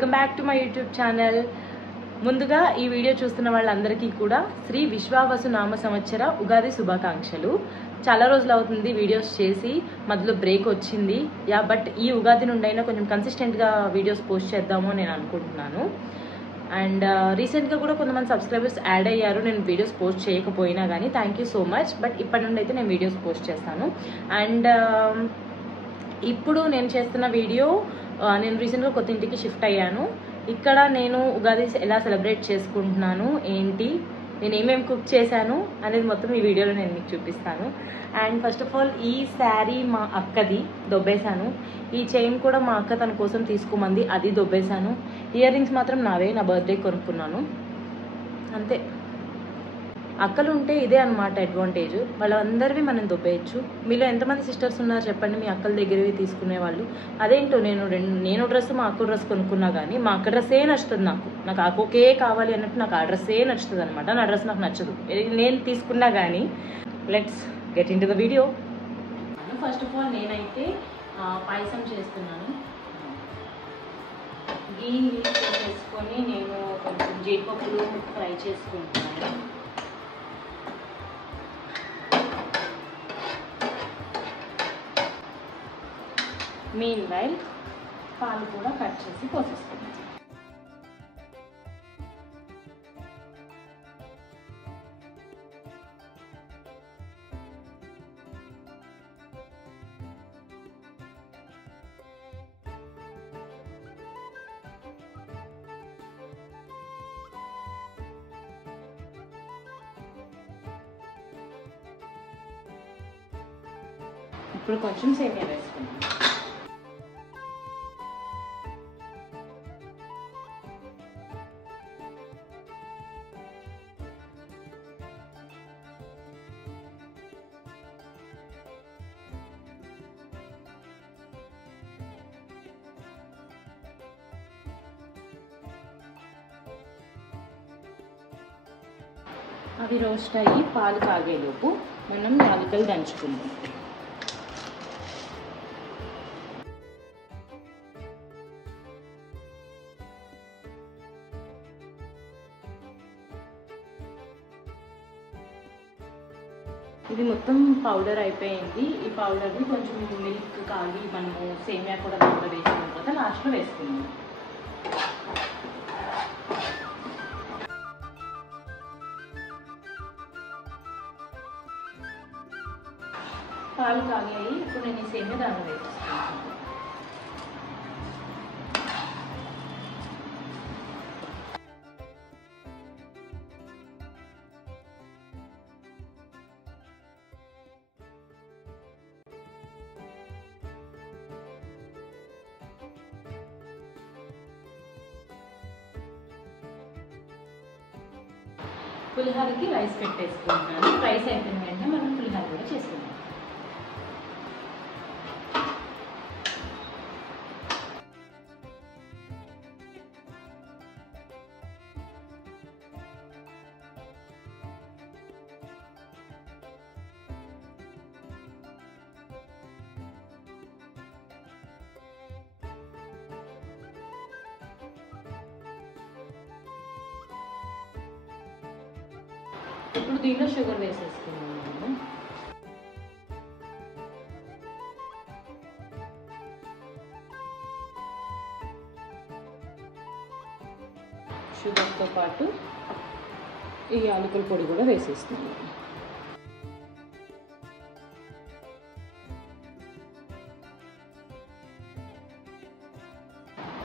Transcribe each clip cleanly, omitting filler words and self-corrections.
Welcome back to my YouTube channel. ముందుగా ఈ video చూస్తున్న వాళ్ళందరికీ కూడా శ్రీ విశ్వావసు నామ సంవత్సర ఉగాది శుభాకాంక్షలు. చాలా రోజులు అవుతుంది వీడియోస్ చేసి, మధ్యలో బ్రేక్ వచ్చింది బట్ ఈ ఉగాది నుండి అయినా కొంచెం కన్సిస్టెంట్గా వీడియోస్ పోస్ట్ చేద్దాము నేను అనుకుంటున్నాను. అండ్ రీసెంట్గా కూడా కొంతమంది సబ్స్క్రైబర్స్ యాడ్ అయ్యారు నేను వీడియోస్ పోస్ట్ చేయకపోయినా కానీ. Thank you so much. But ఇప్పటి నుండి అయితే నేను వీడియోస్ పోస్ట్ చేస్తాను. అండ్ ఇప్పుడు నేను చేస్తున్న వీడియో, నేను రీసెంట్గా కొత్త ఇంటికి షిఫ్ట్ అయ్యాను. ఇక్కడ నేను ఉగాది ఎలా సెలబ్రేట్ చేసుకుంటున్నాను, ఏంటి, నేను ఏమేమి కుక్ చేశాను అనేది మొత్తం ఈ వీడియోలో నేను మీకు చూపిస్తాను. అండ్ ఫస్ట్ ఆఫ్ ఆల్ ఈ శారీ మా అక్కది, దొబ్బేశాను. ఈ చైన్ కూడా మా అక్క తన కోసం తీసుకోమంది, అది దొబ్బేశాను. ఇయర్ రింగ్స్ మాత్రం నావే, నా బర్త్డే కొనుక్కున్నాను అంతే. అక్కలు ఉంటే ఇదే అనమాట అడ్వాంటేజ్, వాళ్ళందరివి మనం దొబ్బేయచ్చు. మీలో ఎంతమంది సిస్టర్స్ ఉన్నారు చెప్పండి మీ అక్కల దగ్గరవి తీసుకునే వాళ్ళు? అదేంటో నేను డ్రెస్ మా అక్క డ్రెస్ కొనుక్కున్నా కానీ మా అక్క డ్రెస్సే నచ్చుతుంది. నాకు అక్కొకే కావాలి అన్నట్టు నాకు ఆ డ్రెస్సే నచ్చుతుంది అనమాట. నా డ్రెస్ నాకు నచ్చదు నేను తీసుకున్నా కానీ. Let's get in to the video. First of all నేనైతే పాయసం చేస్తున్నాను. గీ వేసుకొని నేను కొంచెం జీడిపప్పులు ఫ్రై చేసుకుంటున్నాను. మీన్ వైల్ పాలు కూడా కట్ చేసి పోసేస్తున్నాను. ఇప్పుడు కొంచెం సేమియా వేసుకున్నాను. అవి రోస్ట్ అయ్యి పాలు కాగేలోపు మనం యాలకులు దంచుకుందాం. ఇది మొత్తం పౌడర్ అయిపోయింది. ఈ పౌడర్ని కొంచెం మిల్క్ కాగి మనము సేమియా కూడా దాంట్లో వేసుకున్న తర్వాత లాస్ట్లో వేసుకున్నాము. పాలు కాగాయి. ఇప్పుడు నేను ఈ సేమియా దాంట్లో వేసుకుంటాను. పులిహోరకి రైస్ పెట్టేసుకుంటాను. రైస్ అయిపోయిన వెంటనే మనం పులిహోర కూడా చేసుకుంటాం. ఇప్పుడు దీంట్లో షుగర్ వేసేసుకున్నాను. షుగర్తో పాటు ఈ యాలకుల పొడి కూడా వేసేస్తున్నాను.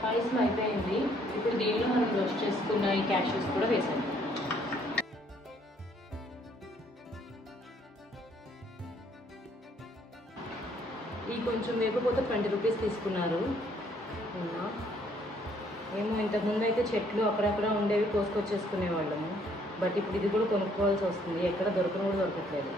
పాయసం అయిపోయింది. ఇప్పుడు దీనిలో మనం రోస్ట్ చేసుకున్న ఈ క్యాష్యూస్ కూడా వేసాను. ఈ కొంచెం వేయకపోతే 20 రూపీస్ తీసుకున్నారు. మేము ఇంతకుముందు అయితే చెట్లు అక్కడక్కడ ఉండేవి కోసుకొచ్చేసుకునే వాళ్ళము. బట్ ఇప్పుడు ఇది కూడా కొనుక్కోవాల్సి వస్తుంది. ఎక్కడ దొరకను కూడా దొరకట్లేదు.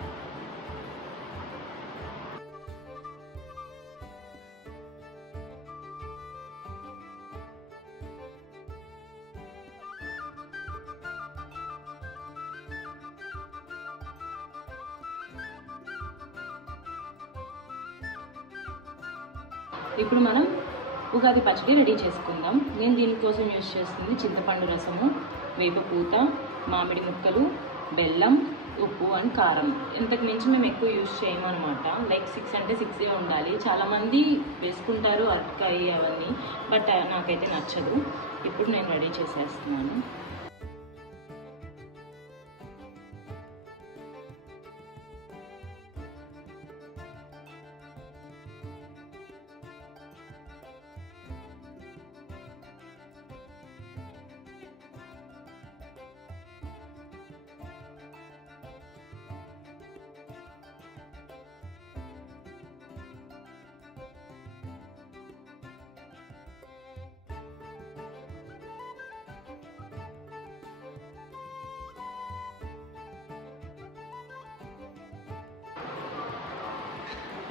ఇప్పుడు మనం ఉగాది పచ్చడి రెడీ చేసుకుందాం. నేను దీనికోసం యూజ్ చేస్తుంది చింతపండు రసము, వేపపూత, మామిడి ముక్కలు, బెల్లం, ఉప్పు అండ్ కారం. ఇంతకు మించి మేము ఎక్కువ యూజ్ చేయమన్నమాట. లైక్ 6 అంటే 6 ఉండాలి. చాలామంది వేసుకుంటారు అరటికాయ అవన్నీ, బట్ నాకైతే నచ్చదు. ఇప్పుడు నేను రెడీ చేసేస్తున్నాను.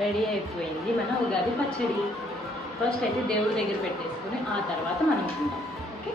రెడీ అయిపోయింది మన ఉగాది పచ్చడి. ఫస్ట్ అయితే దేవుడి దగ్గర పెట్టేసుకుని ఆ తర్వాత మనం తింటాం. ఓకే,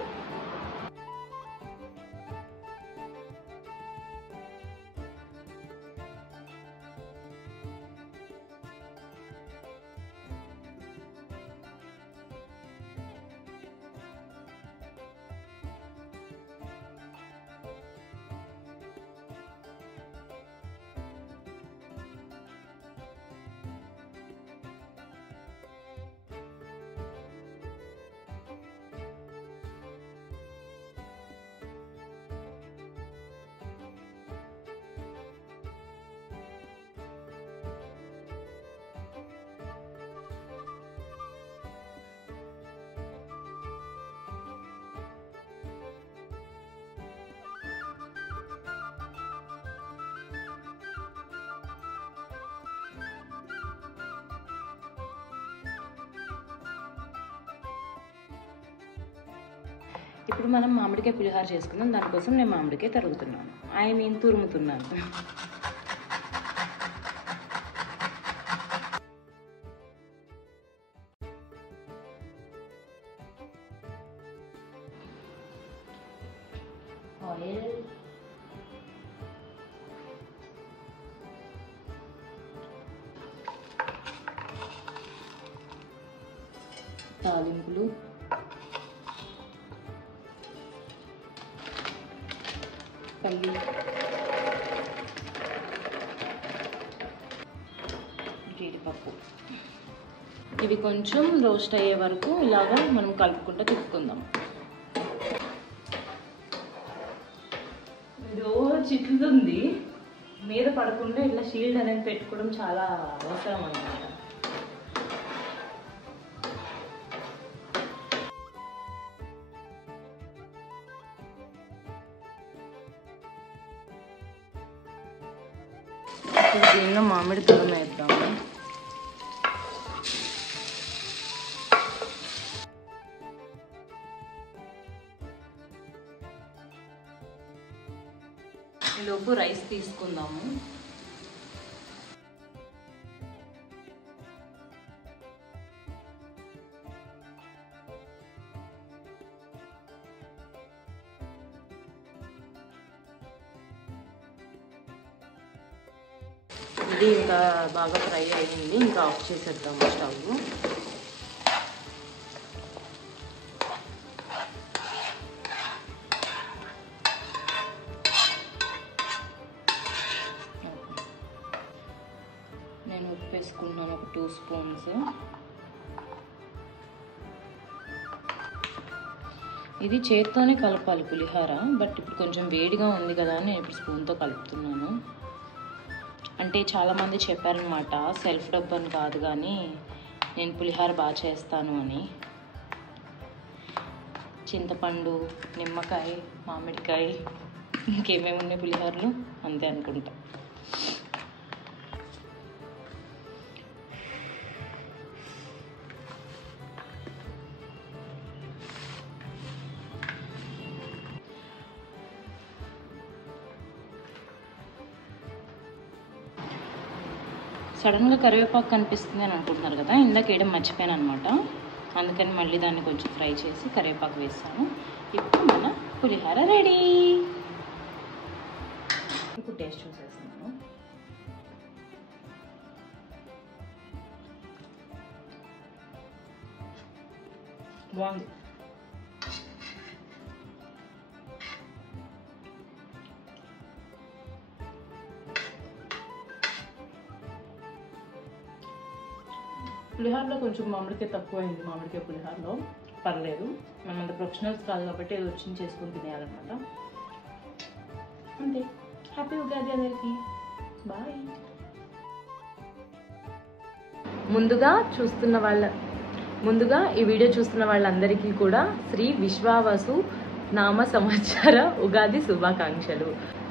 ఇప్పుడు మనం మామిడికాయ పులిహోర చేసుకుందాం. దానికోసం నేను మామిడికాయ తరుగుతున్నాను, తురుముతున్నాను. ఆయిల్, తాలింపులు, పల్లి, జీడిపప్పు. ఇవి కొంచెం రోస్ట్ అయ్యే వరకు ఇలాగా మనం కలుపుకుంటూ తిప్పుకుందాం. చిట్లుతుంది మీద పడకుండా ఇట్లా షీల్డ్ అనేది పెట్టుకోవడం చాలా అవసరం అన్నమాట. దీనిలో మామిడి తురుము వేద్దాము. ఈలోపు రైస్ తీసుకుందాము. ఇది ఇంకా బాగా ఫ్రై అయింది, ఇంకా ఆఫ్ చేసేద్దాము స్టవ్. నేను ఉప్పు వేసుకున్నాను ఒక 2 స్పూన్స్. ఇది చేత్తోనే కలపాలి పులిహోర, బట్ ఇప్పుడు కొంచెం వేడిగా ఉంది కదా అని నేను ఇప్పుడు స్పూన్తో కలుపుతున్నాను. అంటే చాలామంది చెప్పారనమాట సెల్ఫ్ డబ్బని కాదు కానీ నేను పులిహోర బాగా చేస్తాను అని. చింతపండు, నిమ్మకాయ, మామిడికాయ, ఇంకేమేమి ఉన్నాయి పులిహోరలు, అంతే అనుకుంటా. సడన్గా కరివేపాకు కనిపిస్తుంది అని అనుకుంటున్నారు కదా, ఇందాక వేయడం మర్చిపోయాను అనమాట. అందుకని మళ్ళీ దాన్ని కొంచెం ఫ్రై చేసి కరివేపాకు వేస్తాను. ఇప్పుడు మన పులిహోర రెడీ. ఇప్పుడు టేస్ట్ చూసేస్తున్నాను. బాగుంది. పులిహోరలో కొంచెం మామిడికాయ తక్కువైంది. మామిడికాయ పులిహోరలో పర్లేదు, మనం అంత ప్రొఫెషనల్స్ కాదు కాబట్టి ఏదో వచ్చింది చేసుకుని తినేయాలన్నమాట. అంతే. హ్యాపీ ఉగాది అందరికి. బాయ్. ముందుగా ఈ వీడియో చూస్తున్న వాళ్ళందరికీ కూడా శ్రీ విశ్వావసు నామ సంవత్సర ఉగాది శుభాకాంక్షలు.